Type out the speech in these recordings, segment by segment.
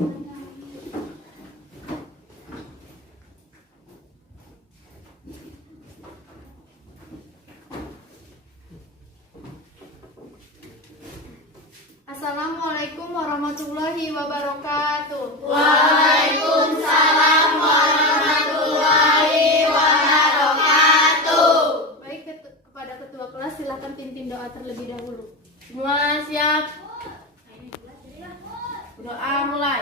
Assalamualaikum warahmatullahi wabarakatuh. Waalaikumsalam warahmatullahi wabarakatuh. Baik, kepada ketua kelas silakan pimpin doa terlebih dahulu. Semua siap? Doa mulai.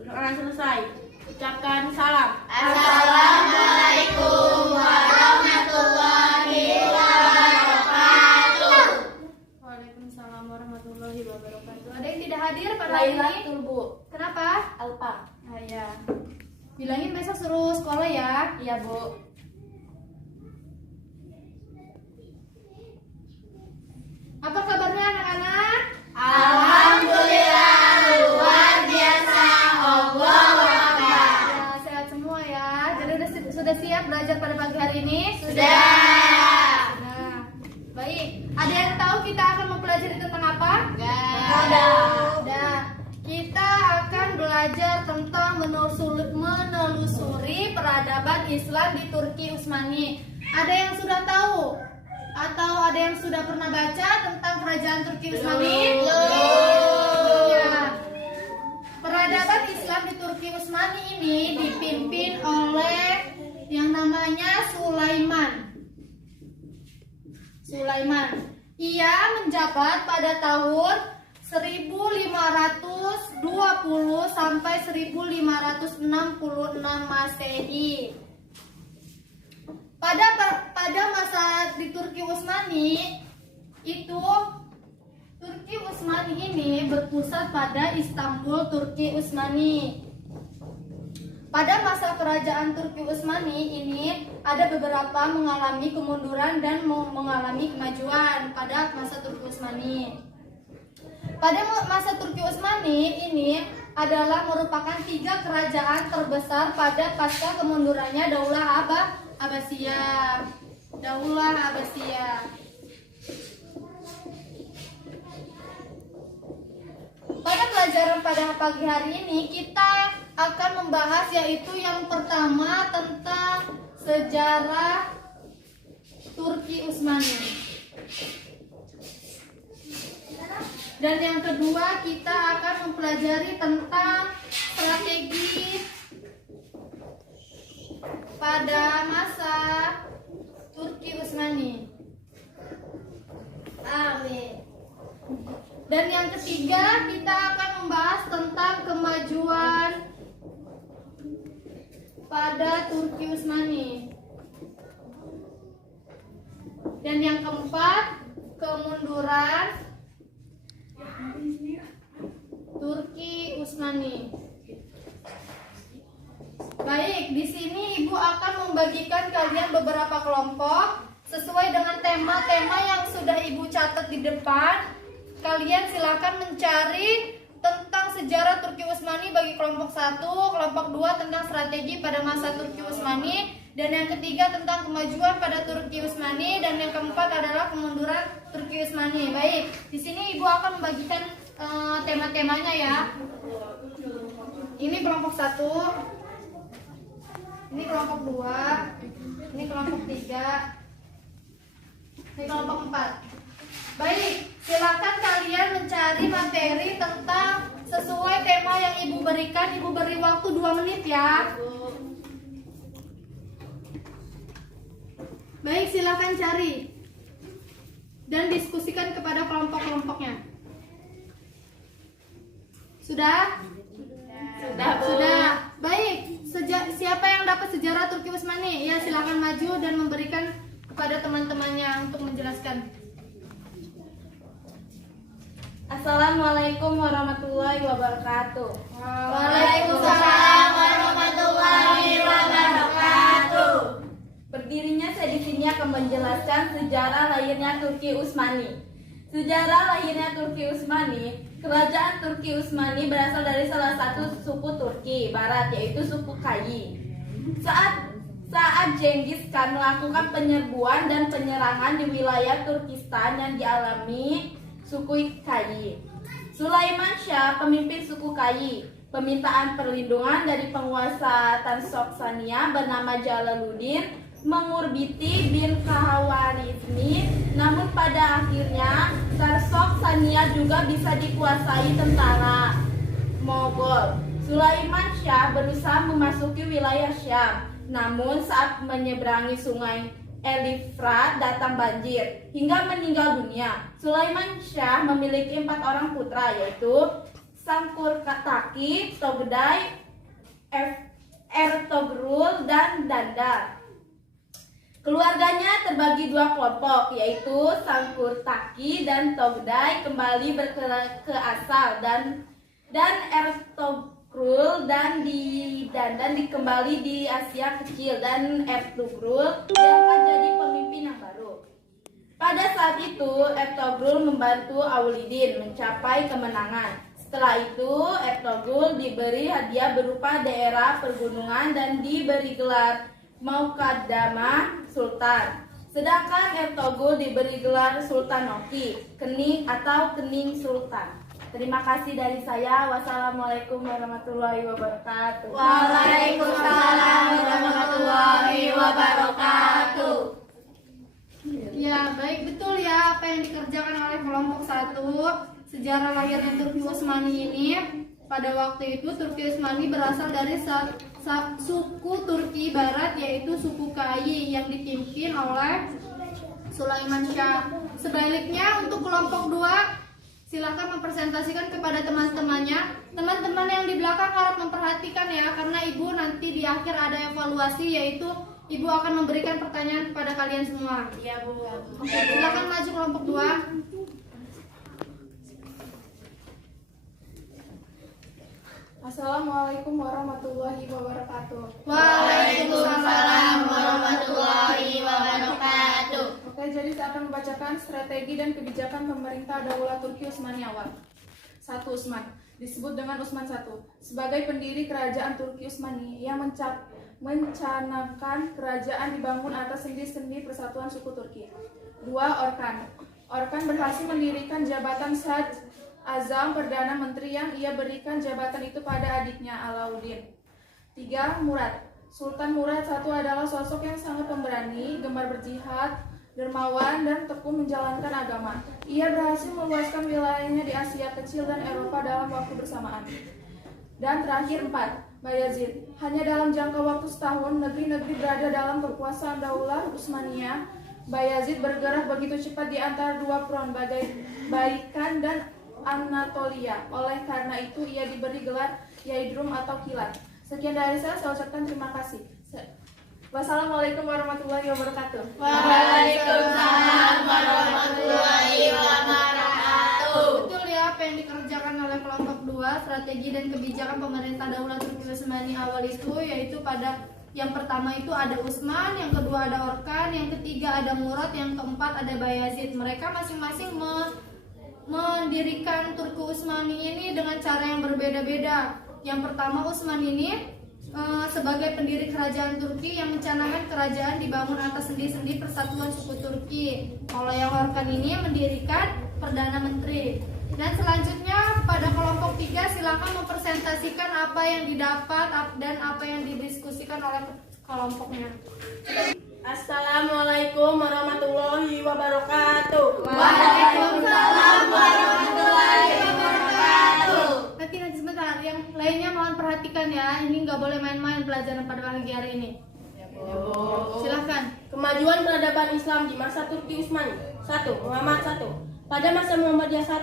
Doa selesai. Ucapkan salam. Assalamualaikum warahmatullahi wabarakatuh. Waalaikumsalam warahmatullahi wabarakatuh. Ada yang tidak hadir pada hari ini? Lailatul Bu. Kenapa? Alpa. Ya. Bilangin besok suruh sekolah ya. Iya, Bu. Apa kabarnya anak-anak? Alhamdulillah luar biasa. Allahu Akbar. Ya, sehat semua ya. Jadi sudah siap belajar pada pagi hari ini? Sudah. Sudah. Baik. Ada yang tahu kita akan mempelajari tentang apa? Sudah. Kita akan belajar tentang menelusuri peradaban Islam di Turki Utsmani. Ada yang sudah tahu? Atau ada yang sudah pernah baca tentang kerajaan Turki Utsmani? Ya. Peradaban Islam di Turki Utsmani ini dipimpin oleh yang namanya Sulaiman. Ia menjabat pada tahun 1520 sampai 1566 Masehi. Pada masa di Turki Utsmani itu, Turki Utsmani ini berpusat pada Istanbul, Turki Utsmani. Pada masa kerajaan Turki Utsmani ini ada beberapa mengalami kemunduran dan mengalami kemajuan pada masa Turki Utsmani. Pada masa Turki Utsmani ini adalah merupakan 3 kerajaan terbesar pada pasca kemundurannya Daulah Abbasiyah. Pada pelajaran pada pagi hari ini kita akan membahas yaitu yang pertama tentang sejarah Turki Utsmani. Dan yang kedua kita akan mempelajari tentang strategi pada masa Turki Utsmani. Amin. Dan yang ketiga kita akan membahas tentang kemajuan pada Turki Utsmani. Dan yang keempat, kemunduran Turki Utsmani. Baik, di sini Ibu akan membagikan kalian beberapa kelompok sesuai dengan tema-tema yang sudah Ibu catat di depan. Kalian silakan mencari tentang sejarah Turki Utsmani bagi kelompok 1, kelompok 2 tentang strategi pada masa Turki Utsmani, dan yang ketiga tentang kemajuan pada Turki Utsmani, dan yang keempat adalah kemunduran Turki Utsmani. Baik, di sini Ibu akan membagikan tema-temanya ya. Ini kelompok 1, ini kelompok 2, ini kelompok 3, ini kelompok 4. Baik, silakan kalian mencari materi tentang sesuai tema yang Ibu berikan. Ibu beri waktu 2 menit ya. Baik, silakan cari dan diskusikan kepada kelompok-kelompoknya. Sudah? Sudah. Baik, siapa yang dapat sejarah Turki Utsmani? Ya, silakan maju dan memberikan kepada teman-temannya untuk menjelaskan. Assalamualaikum warahmatullahi wabarakatuh. Waalaikumsalam warahmatullahi wabarakatuh. Berdirinya saya di sini akan menjelaskan sejarah lahirnya Turki Utsmani. Sejarah lahirnya Turki Utsmani. Kerajaan Turki Utsmani berasal dari salah satu suku Turki Barat, yaitu suku Kayi. Saat Genghis Khan melakukan penyerbuan dan penyerangan di wilayah Turkistan yang dialami suku Kayi. Sulaiman Syah, pemimpin suku Kayi. Permintaan perlindungan dari penguasa Transoksania bernama Jalaluddin mengurbiti bin Kahawarizmi, namun pada akhirnya Transoksania juga bisa dikuasai tentara Mogol. Sulaiman Syah berusaha memasuki wilayah Syam, namun saat menyeberangi sungai Elifrat datang banjir hingga meninggal dunia. Sulaiman Syah memiliki 4 orang putra, yaitu Sangkurtaki, Togdai, Ertogrul, dan Danda. Keluarganya terbagi 2 kelompok, yaitu Sangkurtaki dan Togdai kembali bergerak ke asal dan Ertogrul dan kembali di Asia Kecil, dan Ertugrul diangkat jadi pemimpin yang baru. Pada saat itu Ertugrul membantu Aulidin mencapai kemenangan. Setelah itu Ertugrul diberi hadiah berupa daerah pergunungan dan diberi gelar Muqaddamah Sultan. Sedangkan Ertugrul diberi gelar Sultan Noki, Kening atau Kening Sultan. Terima kasih dari saya. Wassalamualaikum warahmatullahi wabarakatuh. Waalaikumsalam warahmatullahi wabarakatuh. Ya, baik, betul ya apa yang dikerjakan oleh kelompok 1. Sejarah lahirnya Turki Utsmani ini, pada waktu itu Turki Utsmani berasal dari suku Turki Barat, yaitu suku Kayi yang dipimpin oleh Sulaiman Syah. Sebaliknya untuk kelompok 2, silakan mempresentasikan kepada teman-temannya. Teman-teman yang di belakang harap memperhatikan ya, karena ibu nanti di akhir ada evaluasi, yaitu ibu akan memberikan pertanyaan kepada kalian semua. Iya, Bu. Oke, silakan maju kelompok 2. Assalamualaikum warahmatullahi wabarakatuh. Waalaikumsalam warahmatullahi wabarakatuh. Oke, jadi saya akan membacakan strategi dan kebijakan pemerintah Daulah Turki Utsmani awal. 1. Utsman disebut dengan Utsman I sebagai pendiri kerajaan Turki Utsmani yang mencanangkan kerajaan dibangun atas sendi-sendi persatuan suku Turki. 2. Orkan berhasil mendirikan jabatan Sadr Azam Perdana Menteri yang ia berikan jabatan itu pada adiknya Alauddin. 3. Murad Sultan Murad I adalah sosok yang sangat pemberani, gemar berjihad, dermawan, dan tekun menjalankan agama. Ia berhasil meluaskan wilayahnya di Asia Kecil dan Eropa dalam waktu bersamaan. Dan terakhir 4. Bayazid. Hanya dalam jangka waktu setahun, negeri-negeri berada dalam kekuasaan Daulah Utsmaniyah. Bayazid bergerak begitu cepat di antara 2 front, Balkan dan Anatolia. Oleh karena itu ia diberi gelar Yaidrum atau Kilat. Sekian dari saya ucapkan terima kasih. Wassalamualaikum warahmatullahi wabarakatuh. Waalaikumsalam warahmatullahi wabarakatuh. Betul ya apa yang dikerjakan oleh kelompok 2, strategi dan kebijakan pemerintah Daulah Turki Utsmani awal itu, yaitu pada yang pertama itu ada Utsman, yang kedua ada Orkan, yang ketiga ada Murad, yang keempat ada Bayazid. Mereka masing-masing mendirikan Turki Utsmani ini dengan cara yang berbeda-beda. Yang pertama, Utsman ini sebagai pendiri kerajaan Turki yang mencanangkan kerajaan dibangun atas sendi-sendi persatuan suku Turki. Kalau yang Orkan ini mendirikan Perdana Menteri. Dan selanjutnya pada kelompok 3 silakan mempresentasikan apa yang didapat dan apa yang didiskusikan oleh kelompoknya. Assalamualaikum warahmatullahi wabarakatuh. Waalaikumsalam warahmatullahi wabarakatuh. Nanti sebentar, yang lainnya mohon perhatikan ya. Ini nggak boleh main-main pelajaran pada pagi hari ini. Silakan. Kemajuan peradaban Islam di masa Turki Utsmani. 1. Muhammad I. Pada masa Muhammadiyah I,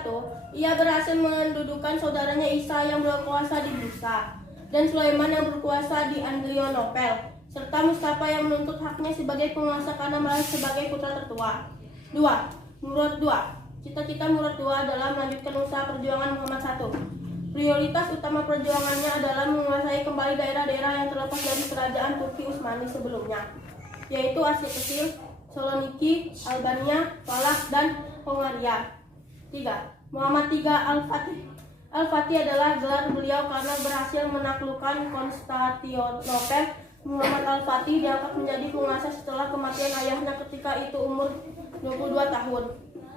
ia berhasil mendudukan saudaranya Isa yang berkuasa di Bursa dan Sulaiman yang berkuasa di Adrianopel, serta Mustafa yang menuntut haknya sebagai penguasa karena merasa sebagai putra tertua. 2. Murad II. Cita-cita Murad II adalah melanjutkan usaha perjuangan Muhammad I. Prioritas utama perjuangannya adalah menguasai kembali daerah-daerah yang terlepas dari kerajaan Turki Utsmani sebelumnya, yaitu Asia Kecil, Saloniki, Albania, Valak, dan Hongaria. 3. Muhammad III Al-Fatih. Al-Fatih adalah gelar beliau karena berhasil menaklukkan Konstantinopel. Muhammad Al-Fatih diangkat menjadi penguasa setelah kematian ayahnya ketika itu umur 22 tahun.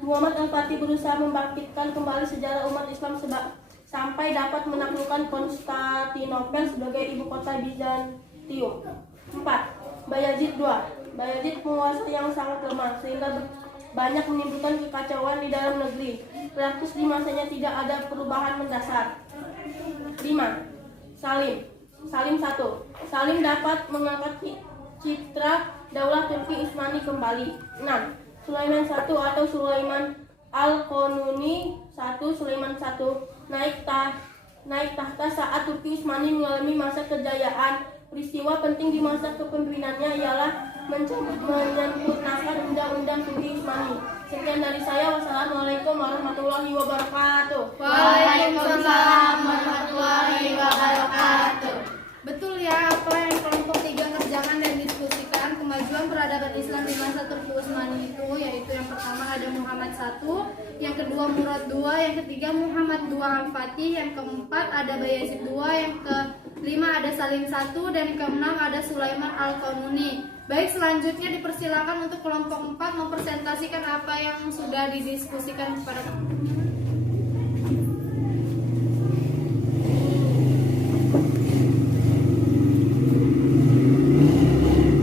Muhammad Al-Fatih berusaha membangkitkan kembali sejarah umat Islam sampai dapat menaklukkan Konstantinopel sebagai ibu kota Bizantium. 4. Bayazid II. Bayazid penguasa yang sangat lemah sehingga banyak menimbulkan kekacauan di dalam negeri. Praktis di masanya tidak ada perubahan mendasar. 5. Salim I. Salim dapat mengangkat citra Daulah Turki Utsmani kembali. 6. Sulaiman I atau Sulaiman Al-Qanuni I. Sulaiman I naik tahta saat Turki Utsmani mengalami masa kejayaan. Peristiwa penting di masa kepemimpinannya ialah menyempurnakan Undang-Undang Turki Utsmani. Sekian dari saya. Wassalamualaikum warahmatullahi wabarakatuh. Waalaikumsalam warahmatullahi wabarakatuh. Betul ya apa yang kelompok 3 kerjakan dan diskusikan kemajuan peradaban Islam di masa Turki Utsmani itu, yaitu yang pertama ada Muhammad I, yang kedua Murad II, yang ketiga Muhammad II Al-Fatih, yang keempat ada Bayazid II, yang kelima ada Salim I, dan yang keenam ada Sulaiman Al-Qanuni. Baik, selanjutnya dipersilakan untuk kelompok 4 mempresentasikan apa yang sudah didiskusikan kepada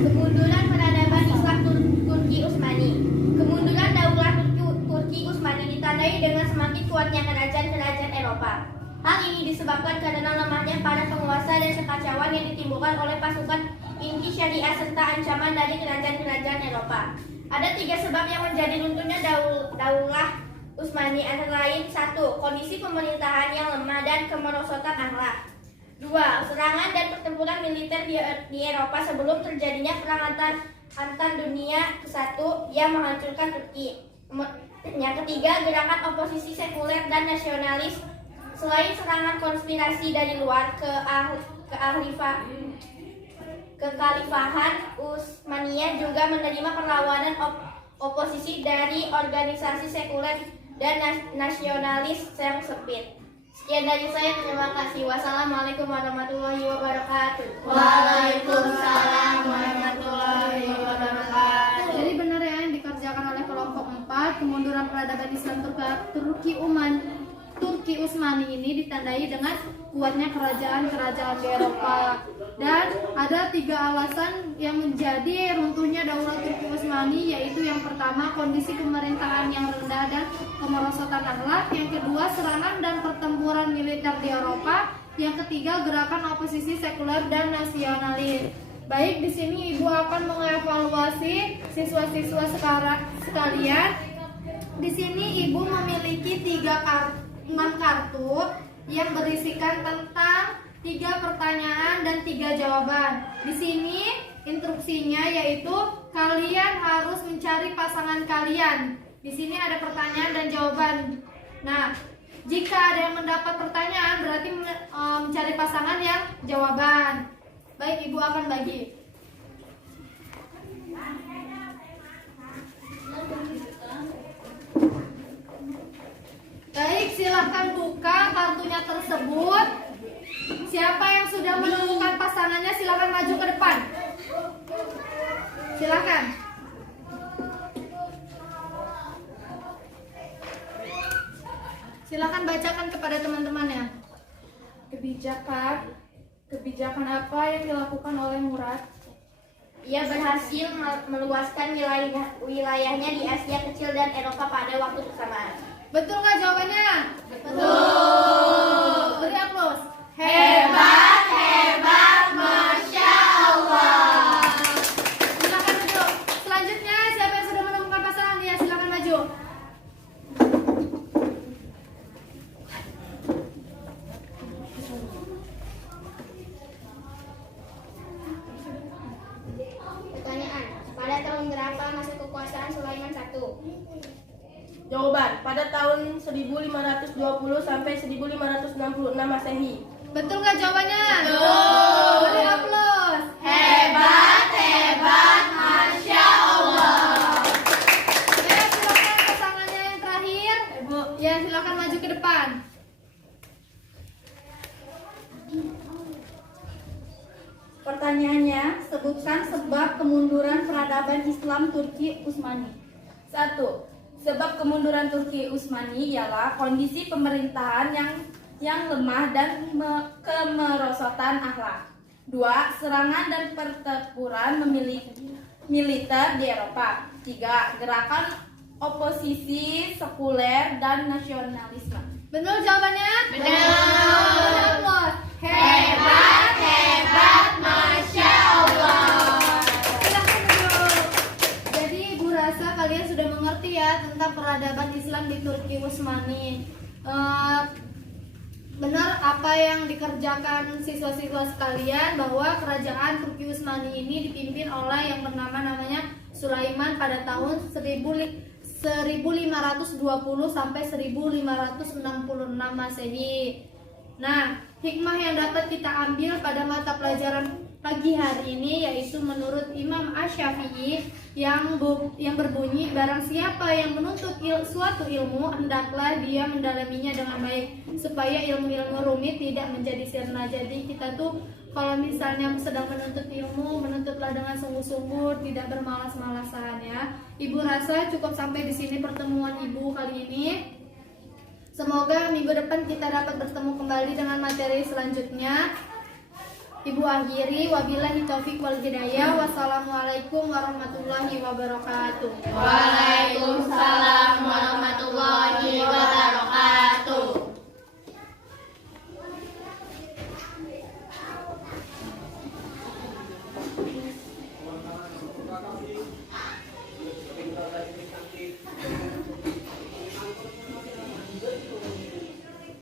Kemunduran peradaban Islam Turki Utsmani. Kemunduran Daulah Turki Utsmani ditandai dengan semakin kuatnya kerajaan-kerajaan Eropa. Hal ini disebabkan karena lemahnya para penguasa dan kekacauan yang ditimbulkan oleh pasukan inti syariah serta ancaman dari kerajaan-kerajaan Eropa. Ada 3 sebab yang menjadi runtuhnya Daulah Utsmani, antara lain 1. Kondisi pemerintahan yang lemah dan kemerosotan akhlak. 2. Serangan dan pertempuran militer di Eropa sebelum terjadinya perang antar dunia ke-1 yang menghancurkan Turki. Yang ketiga, gerakan oposisi sekuler dan nasionalis. Selain serangan konspirasi dari luar, kekhalifahan Utsmaniyah juga menerima perlawanan oposisi dari organisasi sekuler dan nasionalis yang sempit. Sekian dari saya, terima kasih. Wassalamualaikum warahmatullahi wabarakatuh. Waalaikumsalam warahmatullahi wabarakatuh. Jadi benar ya yang dikerjakan oleh kelompok 4, kemunduran peradaban Islam Turki Utsmani ini ditandai dengan kuatnya kerajaan-kerajaan di Eropa. Dan ada 3 alasan yang menjadi runtuhnya Daulah Turki Utsmani, yaitu yang pertama kondisi pemerintahan yang rendah dan kemerosotan akhlak, yang kedua serangan dan pertempuran militer di Eropa, yang ketiga gerakan oposisi sekuler dan nasionalis. Baik, di sini Ibu akan mengevaluasi siswa-siswa sekalian. Di sini Ibu memiliki 6 kartu yang berisikan tentang 3 pertanyaan dan 3 jawaban. Di sini instruksinya yaitu kalian harus mencari pasangan kalian. Di sini ada pertanyaan dan jawaban. Nah, jika ada yang mendapat pertanyaan berarti mencari pasangan yang jawaban. Baik, Ibu akan bagi. Baik, silahkan buka kartunya tersebut. Siapa yang sudah menemukan pasangannya silahkan maju ke depan. Silahkan. Silahkan bacakan kepada teman-temannya. Kebijakan apa yang dilakukan oleh Murad? Ia berhasil meluaskan wilayahnya di Asia Kecil dan Eropa pada waktu bersamaan. Betul nggak jawabannya? Betul. Beri aplaus. Hebat, hebat, Masya Allah. Silakan maju. Selanjutnya siapa yang sudah menemukan pasangan dia silakan maju. Pertanyaan, pada tahun berapa masa kekuasaan Sulaiman I? Jawaban, pada tahun 1520 sampai 1566 Masehi. Betul nggak jawabannya? Betul. Beri aplaus. Hebat, hebat, Masya Allah. Silakan pasangannya yang terakhir. Ibu, ya silakan maju ke depan. Pertanyaannya, sebutkan sebab kemunduran peradaban Islam Turki Utsmani. 1. Sebab kemunduran Turki Utsmani ialah kondisi pemerintahan yang lemah dan kemerosotan akhlak. 2. Serangan dan pertempuran militer di Eropa. 3. Gerakan oposisi sekuler dan nasionalisme. Benar jawabannya? Benar. Hebat, Masya Allah. Silahkan duduk. Jadi Ibu rasa kalian sudah mengerti ya tentang peradaban Islam di Turki Utsmani. Benar apa yang dikerjakan siswa-siswa sekalian, bahwa kerajaan Turki Utsmani ini dipimpin oleh yang namanya Sulaiman pada tahun 1520 sampai 1566 Masehi. Nah, hikmah yang dapat kita ambil pada mata pelajaran pagi hari ini yaitu menurut Imam Asy-Syafi'i yang berbunyi, barang siapa yang menuntut suatu ilmu hendaklah dia mendalaminya dengan baik supaya ilmu-ilmu rumit tidak menjadi sirna. Jadi kita tuh kalau misalnya sedang menuntut ilmu, menuntutlah dengan sungguh-sungguh, tidak bermalas-malasan ya. Ibu rasa cukup sampai di sini pertemuan Ibu kali ini. Semoga minggu depan kita dapat bertemu kembali dengan materi selanjutnya. Ibu akhiri, wabillahi taufik wal hidayah. Wassalamualaikum warahmatullahi wabarakatuh. Waalaikumsalam warahmatullahi wabarakatuh.